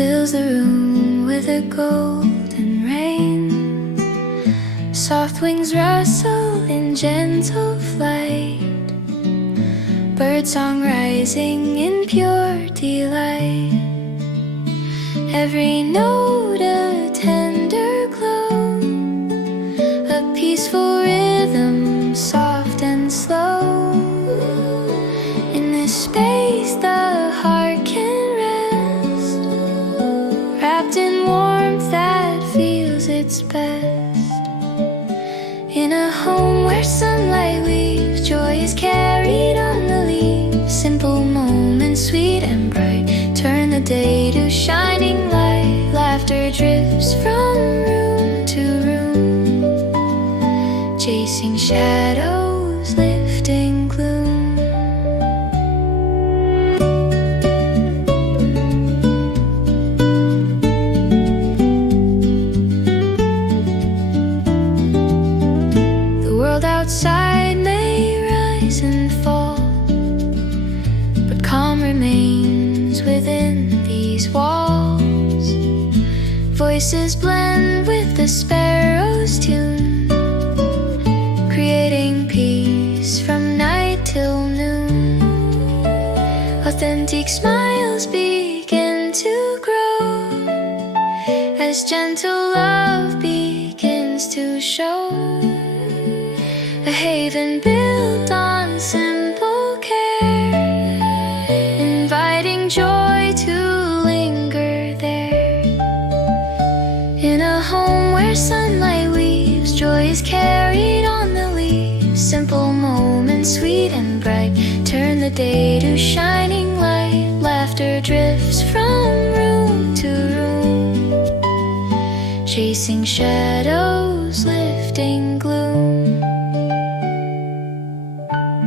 fills the room with a golden rain. Soft wings rustle in gentle flight, birdsong rising in pure delight. Every note a tender glow, a peaceful rhythm, soft and slow. In this space the heart can rest, wrapped in warmth that feels its best. In a home where sunlight weaves, joy is carried on the leaves. Simple moments, sweet and bright, turn the day to shining light. Laughter drifts from room to room, chasing shadows, lifting gloom. The world outside may rise and fall, but calm remains within these walls. Voices blend with the sparrow's tune, creating peace from night till noon. Authentic smiles begin to grow as gentle love begins to show. A haven built on simple care, inviting joy to linger there. In a home where sunlight weaves, joy is carried on the leaves. Simple moments, sweet and bright, turn the day to shining light. Laughter drifts from room to room, chasing shadows, lifting gloom.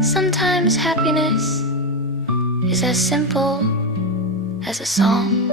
Sometimes happiness is as simple as a song.